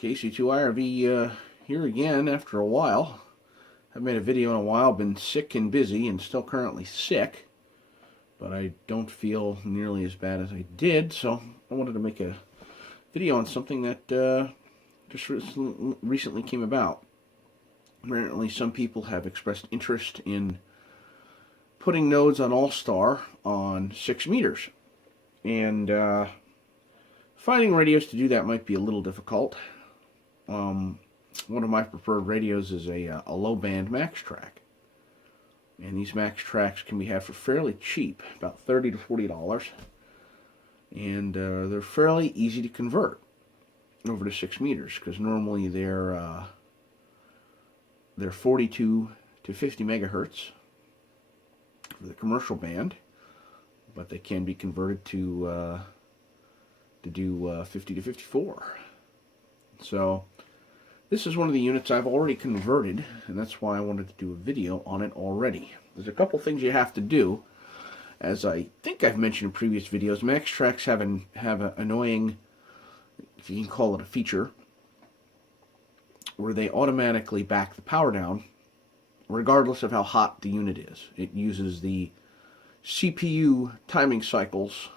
KC2IRV here again after a while. Haven't made a video in a while, been sick and busy and still currently sick, but I don't feel nearly as bad as I did, so I wanted to make a video on something that just recently came about. Apparently some people have expressed interest in putting nodes on All-Star on 6 meters, and finding radios to do that might be a little difficult. One of my preferred radios is a low-band Maxtrac, and these Maxtracs can be had for fairly cheap, about $30 to $40, and they're fairly easy to convert over to 6 meters, because normally they're 42 to 50 megahertz for the commercial band, but they can be converted to do 50 to 54. So this is one of the units I've already converted, and that's why I wanted to do a video on it already. There's a couple things you have to do. As I think I've mentioned in previous videos, Maxtracs have an annoying, if you can call it a feature, where they automatically back the power down regardless of how hot the unit is. It uses the CPU timing cycles,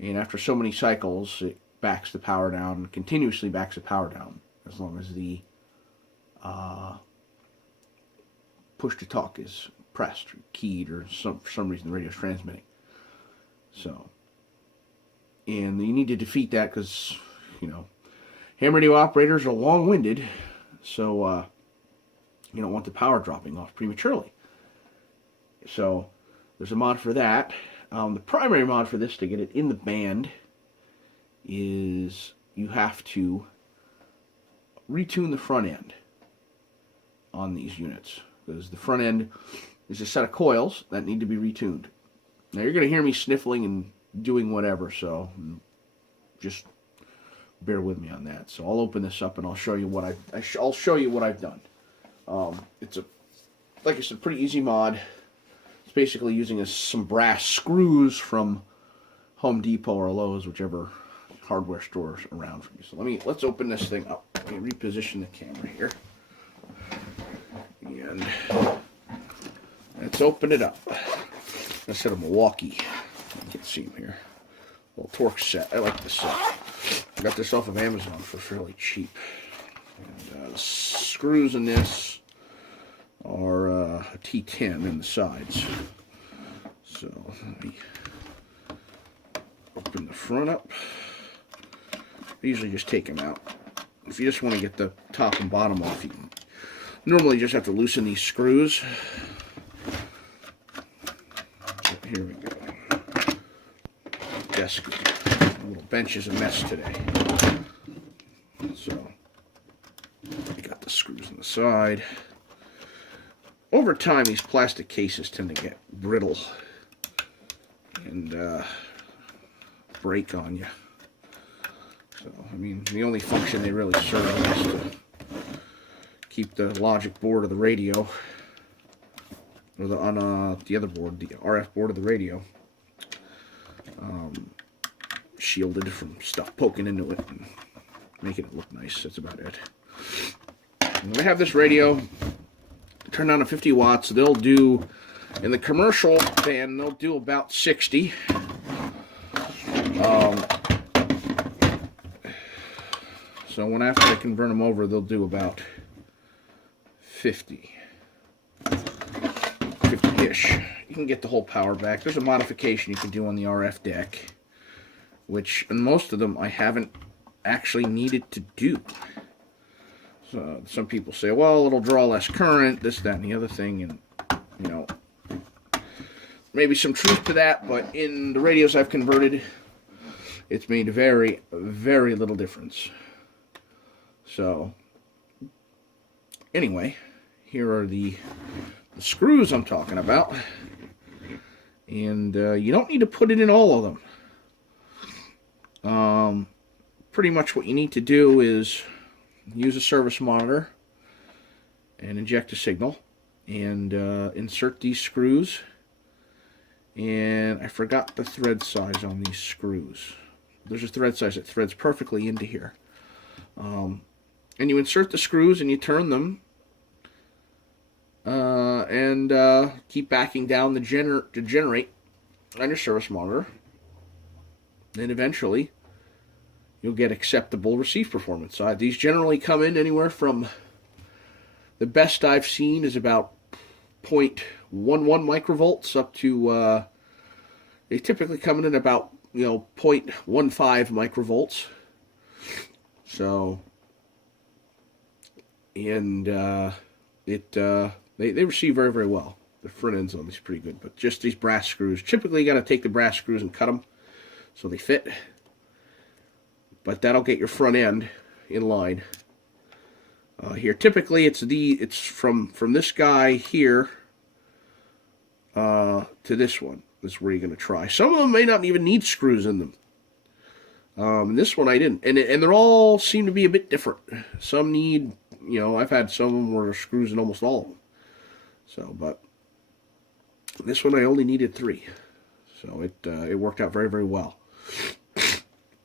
and after so many cycles it backs the power down, continuously backs the power down, as long as the push to talk is pressed or keyed, or for some reason the radio is transmitting. So, and you need to defeat that because, you know, ham radio operators are long-winded, so you don't want the power dropping off prematurely. So there's a mod for that. The primary mod for this to get it in the band is you have to retune the front end on these units, because the front end is a set of coils that need to be retuned. Now you're going to hear me sniffling and doing whatever, so just bear with me on that. So I'll open this up and I'll show you what I've done. It's like I said, pretty easy mod. It's basically using some brass screws from Home Depot or Lowe's, whichever hardware stores around for you. So let's open this thing up. Let me reposition the camera here, and let's open it up. I said a Milwaukee. You can see them here. Little torque set. I like this set. I got this off of Amazon for fairly cheap. And the screws in this are a T10 in the sides. So let me open the front up. I usually just take them out. If you just want to get the top and bottom off, you normally just have to loosen these screws. So here we go. Desk, little bench is a mess today. So I got the screws on the side. Over time, these plastic cases tend to get brittle and break on you. So, I mean, the only function they really serve is to keep the logic board of the radio, or the other board, the RF board of the radio, shielded from stuff poking into it and making it look nice. That's about it. And we have this radio turned on to 50 watts. They'll do, in the commercial band, they'll do about 60. So when after I convert them over, they'll do about 50-ish. You can get the whole power back. There's a modification you can do on the RF deck, which in most of them I haven't actually needed to do. So some people say, well, it'll draw less current, this, that, and the other thing, and, you know, maybe some truth to that, but in the radios I've converted, it's made very, very little difference. So, anyway, here are the screws I'm talking about, and you don't need to put it in all of them. Pretty much what you need to do is use a service monitor and inject a signal, and insert these screws. And I forgot the thread size on these screws. There's a thread size that threads perfectly into here. And you insert the screws and you turn them, and keep backing down the generate on your service monitor. And eventually, you'll get acceptable receive performance. These generally come in anywhere from, the best I've seen is about 0.11 microvolts up to, they typically come in at about 0.15 microvolts. So, and they receive very, very well. The front ends on these are pretty good, but just these brass screws. Typically, you got to take the brass screws and cut them so they fit. But that'll get your front end in line. Here, typically, it's from this guy here to this one. This is where you're going to try. Some of them may not even need screws in them. This one I didn't, and they're all seem to be a bit different. Some need, I've had some of them where there's screws in almost all of them. So, but this one I only needed 3, so it worked out very, very well.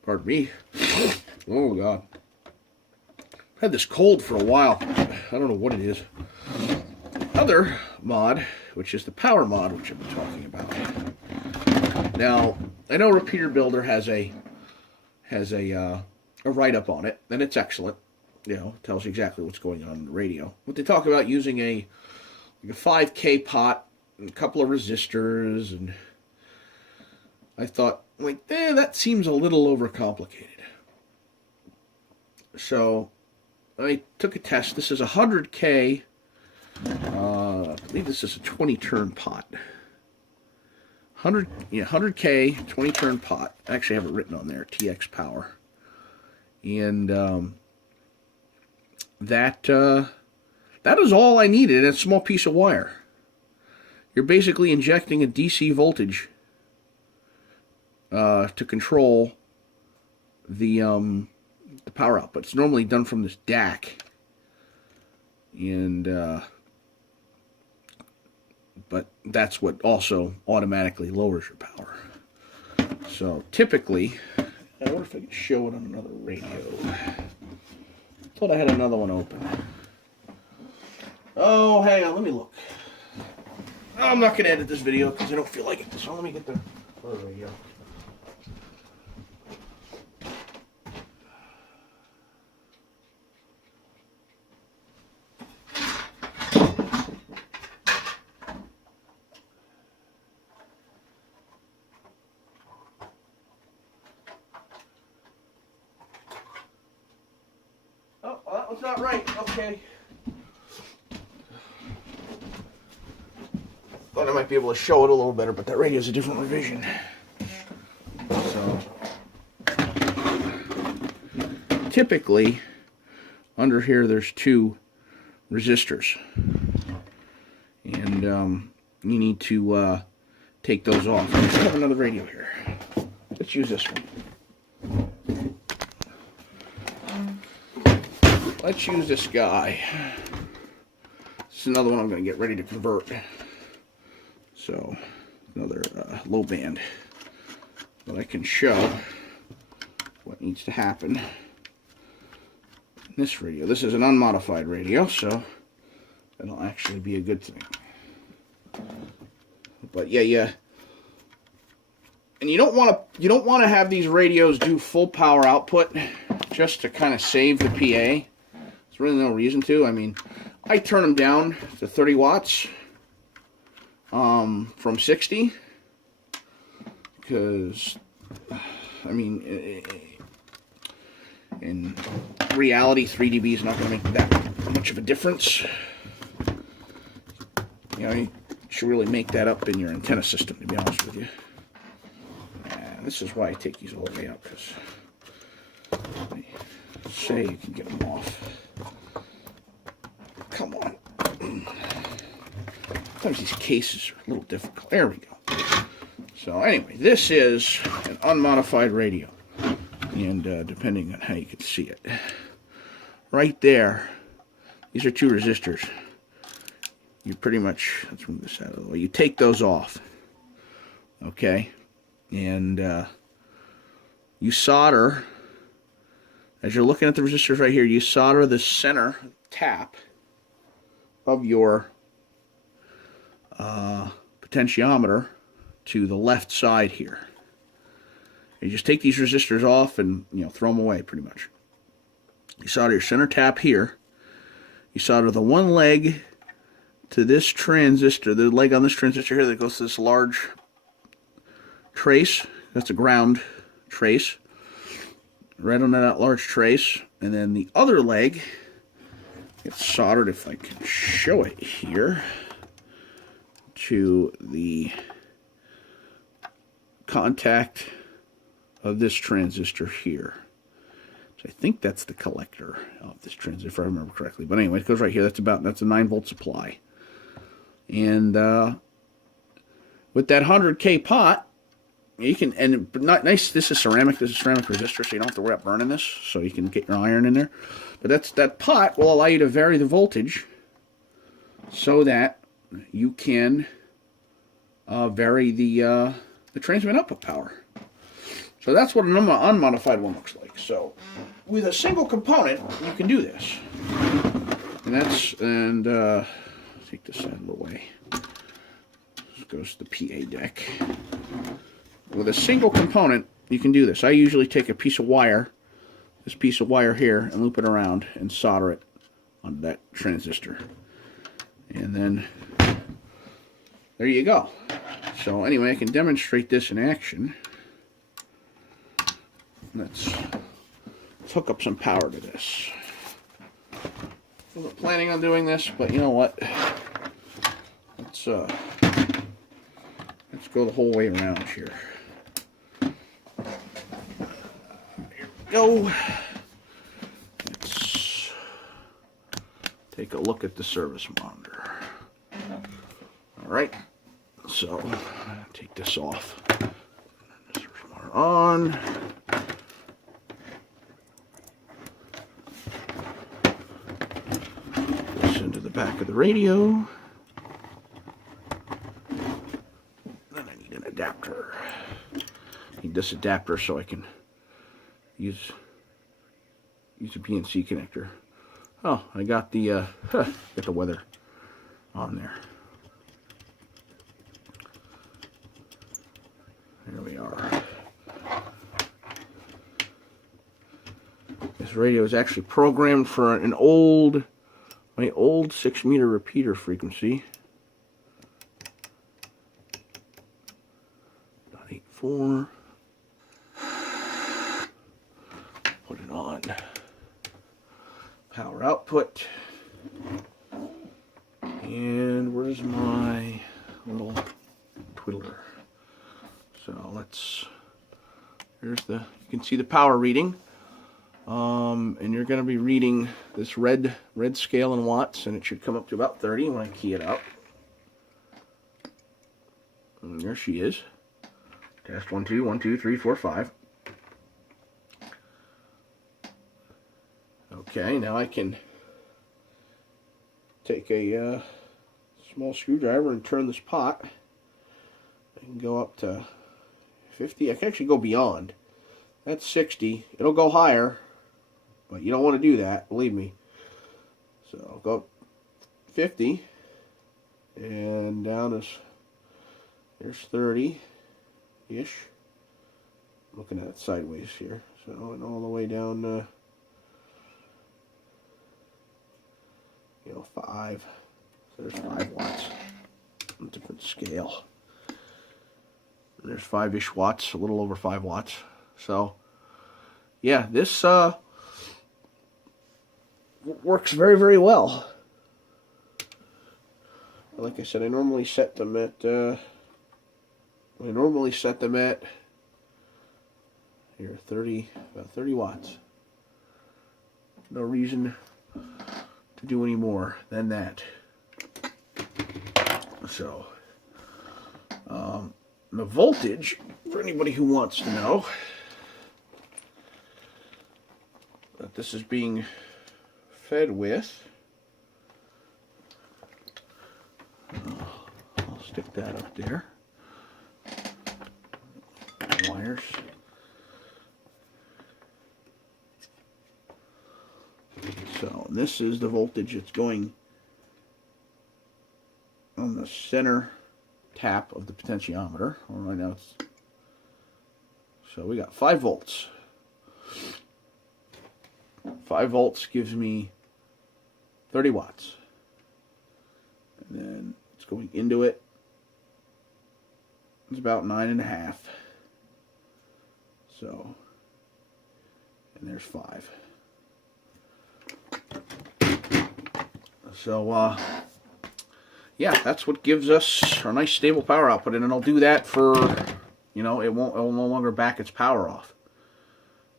Pardon me. Oh God, I've had this cold for a while. I don't know what it is. Other mod, which is the power mod, which I've been talking about. Now, I know Repeater Builder has a write-up on it, and it's excellent. Tells you exactly what's going on in the radio. But they talk about using a 5K pot and a couple of resistors, and I thought, that seems a little overcomplicated. So I took a test. This is a 100K. I believe this is a 20-turn pot. 100K 20-turn pot. I actually have it written on there, TX Power. And that is all I needed. A small piece of wire. You're basically injecting a DC voltage to control the power output. It's normally done from this DAC, and but that's what also automatically lowers your power. So typically, I wonder if I could show it on another radio. I thought I had another one open. Oh, hang on, let me look. I'm not going to edit this video because I don't feel like it. So let me get the other radio. Oh, well, that one's not right. Okay. Thought I might be able to show it a little better, but that radio's a different revision. So, typically, under here there's 2 resistors. And you need to take those off. I have another radio here. Let's use this one. Let's use this guy. This is another one I'm going to get ready to convert. So, another low band. But I can show what needs to happen in this radio. This is an unmodified radio, so that'll actually be a good thing. But yeah. And you don't want to have these radios do full power output just to kind of save the PA. There's really no reason to. I mean, I turn them down to 30 watts. From 60, because, I mean, in reality, 3 dB is not going to make that much of a difference. You should really make that up in your antenna system, to be honest with you. And this is why I take these all the way out, because they say you can get them off. Come on. Sometimes these cases are a little difficult. There we go. So anyway, this is an unmodified radio. And depending on how you can see it. Right there, these are 2 resistors. You pretty much, let's move this out of the way. You take those off. Okay? And you solder as you're looking at the resistors right here, you solder the center tap of your potentiometer to the left side here. You just take these resistors off and throw them away pretty much. You solder your center tap here. You solder the one leg to this transistor, the leg on this transistor here that goes to this large trace. That's a ground trace. Right on that large trace. And then the other leg gets soldered, if I can show it here, to the contact of this transistor here. So I think that's the collector of this transistor, if I remember correctly. But anyway, it goes right here. That's a 9-volt supply. And with that 100K pot, you can, and not nice. This is ceramic. This is ceramic resistor, so you don't have to worry about burning this. So you can get your iron in there. But that pot will allow you to vary the voltage so that you can vary the transmit output power. So that's what an unmodified one looks like. So with a single component, you can do this. And take this out of the way. This goes to the PA deck. With a single component, you can do this. I usually take a piece of wire, this piece of wire here, and loop it around and solder it onto that transistor. And then there you go. So anyway, I can demonstrate this in action. Let's hook up some power to this. I wasn't planning on doing this, but you know what? Let's go the whole way around here. Here we go. Let's take a look at the service monitor. All right. So take this off. Service monitor on. Into the back of the radio. Then I need an adapter. I need this adapter so I can use a PNC connector. Oh, I got the get the weather on there. There we are. This radio is actually programmed for my old 6-meter repeater frequency. 0.84. Put it on. Power output. And where's my little twiddler? So you can see the power reading. And you're going to be reading this red scale in watts, and it should come up to about 30 when I key it out. And there she is. Test 1 2 1 2 3 4 5. Okay, now I can take a small screwdriver and turn this pot. I can go up to 50. I can actually go beyond. That's 60. It'll go higher. But you don't want to do that, believe me. So I'll go up 50, and down there's 30-ish. I'm looking at it sideways here. So and all the way down, 5. So there's 5 watts. On a different scale. And there's 5-ish watts, a little over 5 watts. So yeah, this works very, very well. Like I said, I normally set them at here 30, about 30 watts. No reason to do any more than that. So the voltage, for anybody who wants to know, that this is being fed with, I'll stick that up there. Wires. and this is the voltage that's going on the center tap of the potentiometer. Right now it's, so we got 5 volts. 5 volts gives me 30 watts. And then it's going into it. It's about 9.5. So, and there's 5. So, yeah, that's what gives us our nice stable power output, and it'll do that for, you know, it will no longer back its power off.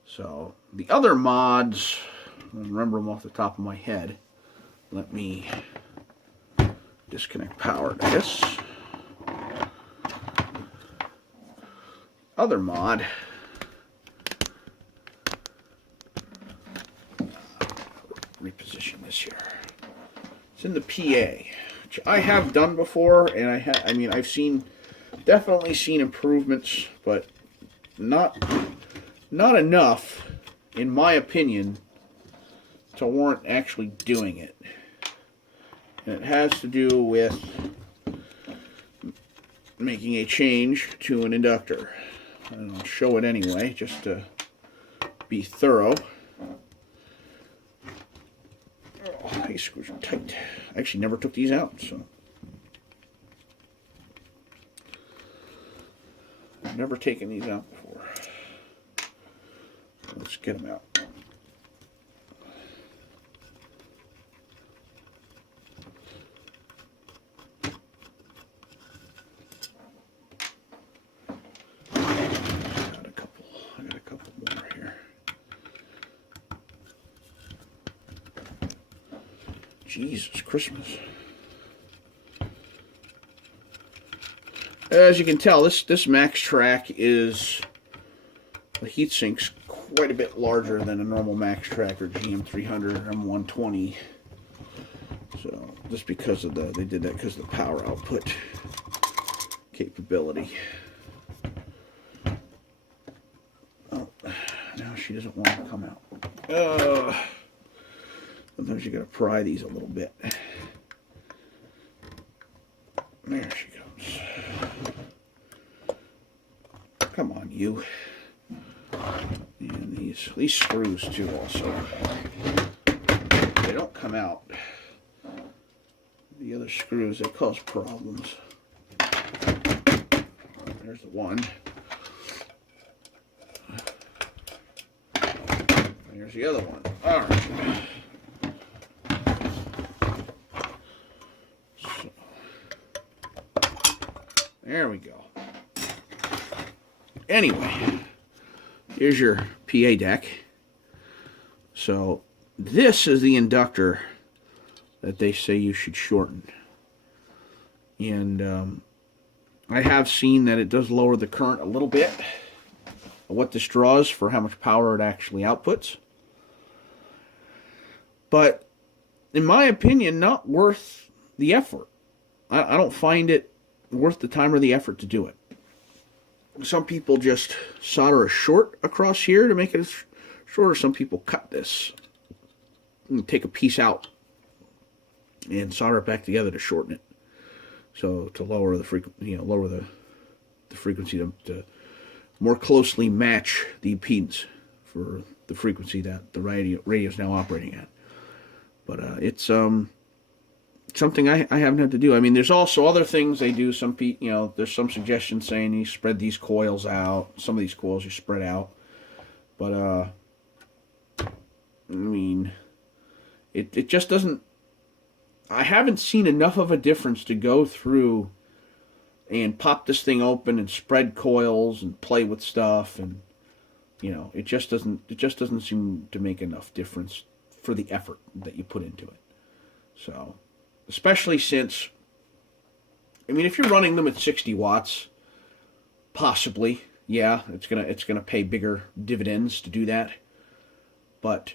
So the other mods, I don't remember them off the top of my head. Let me disconnect power to this. Other mod, reposition this here. It's in the PA, which I have done before, and I mean, I've definitely seen improvements, but not enough, in my opinion, to warrant actually doing it. And it has to do with making a change to an inductor. And I'll show it anyway, just to be thorough. Oh, these screws are tight. I actually never took these out, so I've never taken these out before. Let's get them out. I got a couple more here. Jesus Christmas. As you can tell, this Maxtrac is, the heatsink's quite a bit larger than a normal Maxtrac or GM300 or M120. So just because of they did that because of the power output capability. Oh, now she doesn't want to come out. Sometimes you gotta pry these a little bit. There she goes. Come on, you. And these screws too also. They don't come out. The other screws, they cause problems. There's the one. Here's the other one. Alright. So, there we go. Anyway, here's your PA deck. So this is the inductor that they say you should shorten. And I have seen that it does lower the current a little bit of what this draws for how much power it actually outputs. But in my opinion, not worth the effort. I don't find it worth the time or the effort to do it. Some people just solder a short across here to make it shorter. Some people cut this and take a piece out and solder it back together to shorten it. So to lower the frequency, lower the frequency to more closely match the impedance for the frequency that the radio is now operating at. But it's something I haven't had to do. I mean, there's also other things they do. Some there's some suggestions saying you spread these coils out. Some of these coils you spread out. But I mean, it just doesn't. I haven't seen enough of a difference to go through and pop this thing open and spread coils and play with stuff, and it just doesn't seem to make enough difference for the effort that you put into it. So, especially since, I mean, if you're running them at 60 watts, possibly, yeah, it's gonna pay bigger dividends to do that. But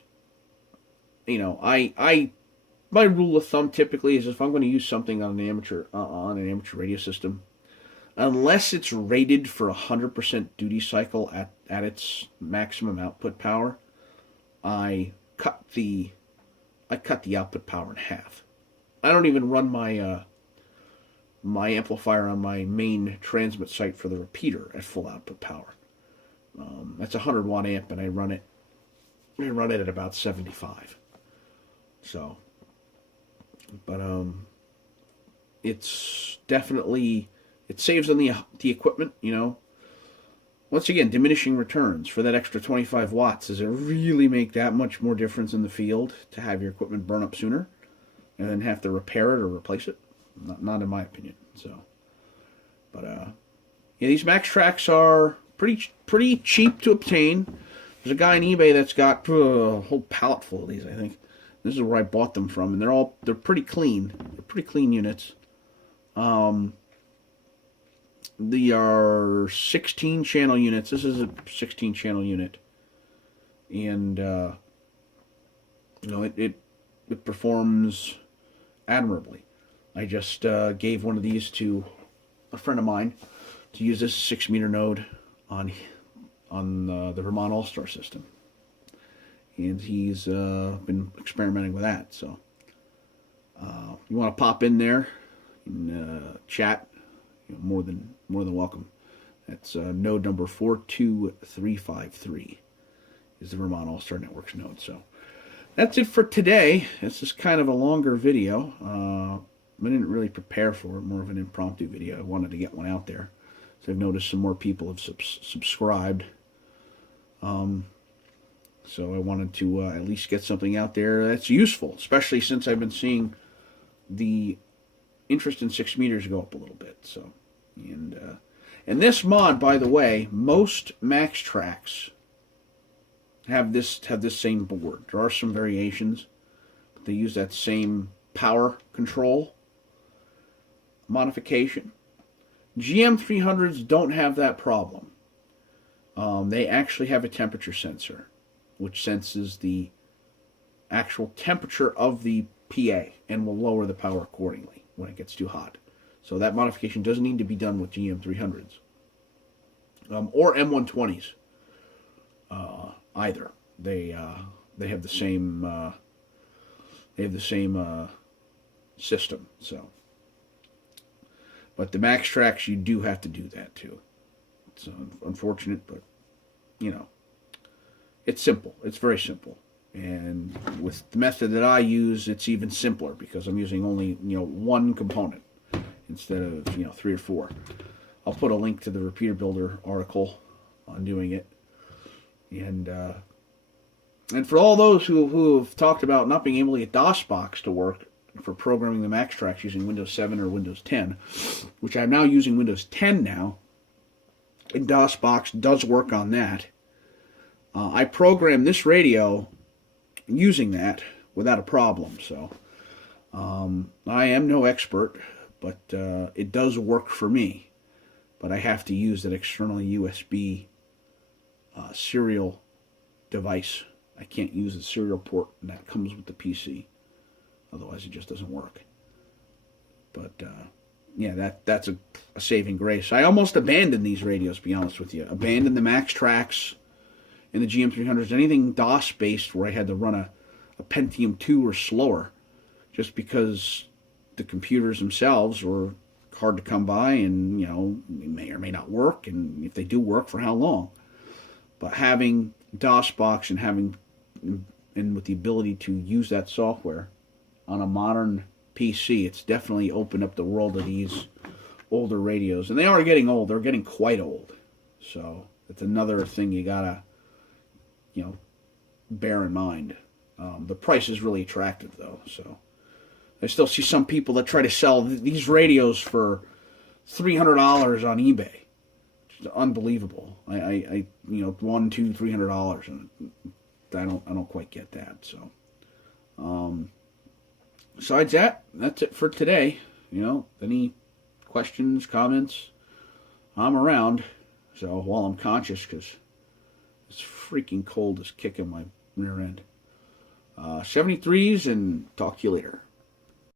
my rule of thumb typically is if I'm going to use something on an amateur radio system, unless it's rated for 100% duty cycle at its maximum output power, I cut the I cut the output power in half. I don't even run my my amplifier on my main transmit site for the repeater at full output power. That's a 100-watt amp, and I run it at about 75. So, but it's definitely, it saves on the equipment, you know. Once again, diminishing returns for that extra 25 watts. Does it really make that much more difference in the field to have your equipment burn up sooner and then have to repair it or replace it? Not in my opinion. So, but yeah, these Maxtracs are pretty cheap to obtain. There's a guy on eBay that's got a whole pallet full of these, I think. This is where I bought them from, and they're pretty clean. They're pretty clean units. They are 16 channel units. This is a 16 channel unit, and you know, it performs admirably. I just gave one of these to a friend of mine to use this 6-meter node on the Vermont All-Star system, and he's been experimenting with that. So you want to pop in there and chat, you know, more than welcome. That's node number 42353 is the Vermont All-Star Network's node. So that's it for today. This is kind of a longer video. I didn't really prepare for it, more of an impromptu video. I wanted to get one out there. So I've noticed some more people have subscribed. So I wanted to at least get something out there that's useful, especially since I've been seeing the interest in 6 meters go up a little bit. So, and this mod, by the way, most Maxtracs have this same board. There are some variations, but they use that same power control modification. GM300s don't have that problem. They actually have a temperature sensor, which senses the actual temperature of the PA and will lower the power accordingly when it gets too hot. So that modification doesn't need to be done with GM300s or M120s either. They have the same system. So, but the Maxtracs, you do have to do that too. It's unfortunate, but you know, it's simple. It's very simple. And with the method that I use, it's even simpler because I'm using only, you know, one component instead of, you know, 3 or 4. I'll put a link to the Repeater Builder article on doing it. And for all those who have talked about not being able to get DOSBox to work for programming the Maxtracs using Windows 7 or Windows 10, which I'm now using Windows 10 now, and DOSBox does work on that. I programmed this radio using that without a problem. So I am no expert, but it does work for me. But I have to use that external USB serial device. I can't use the serial port, and that comes with the PC. Otherwise, it just doesn't work. But yeah, that's a saving grace. I almost abandoned these radios, to be honest with you. Abandoned the Maxtracs and the GM300s, anything DOS-based where I had to run a Pentium 2 or slower, just because the computers themselves were hard to come by, and, you know, they may or may not work, and if they do work, for how long. But having DOSBox and with the ability to use that software on a modern PC, it's definitely opened up the world of these older radios. And they are getting old. They're getting quite old. So it's another thing you gotta, you know, bear in mind. The price is really attractive, though. So I still see some people that try to sell these radios for $300 on eBay. It's unbelievable. I you know, $100, $200, $300, and I don't quite get that. So besides that, that's it for today. You know, any questions, comments, I'm around. So while I'm conscious, because it's freaking cold is kicking my rear end. 73s, and talk to you later.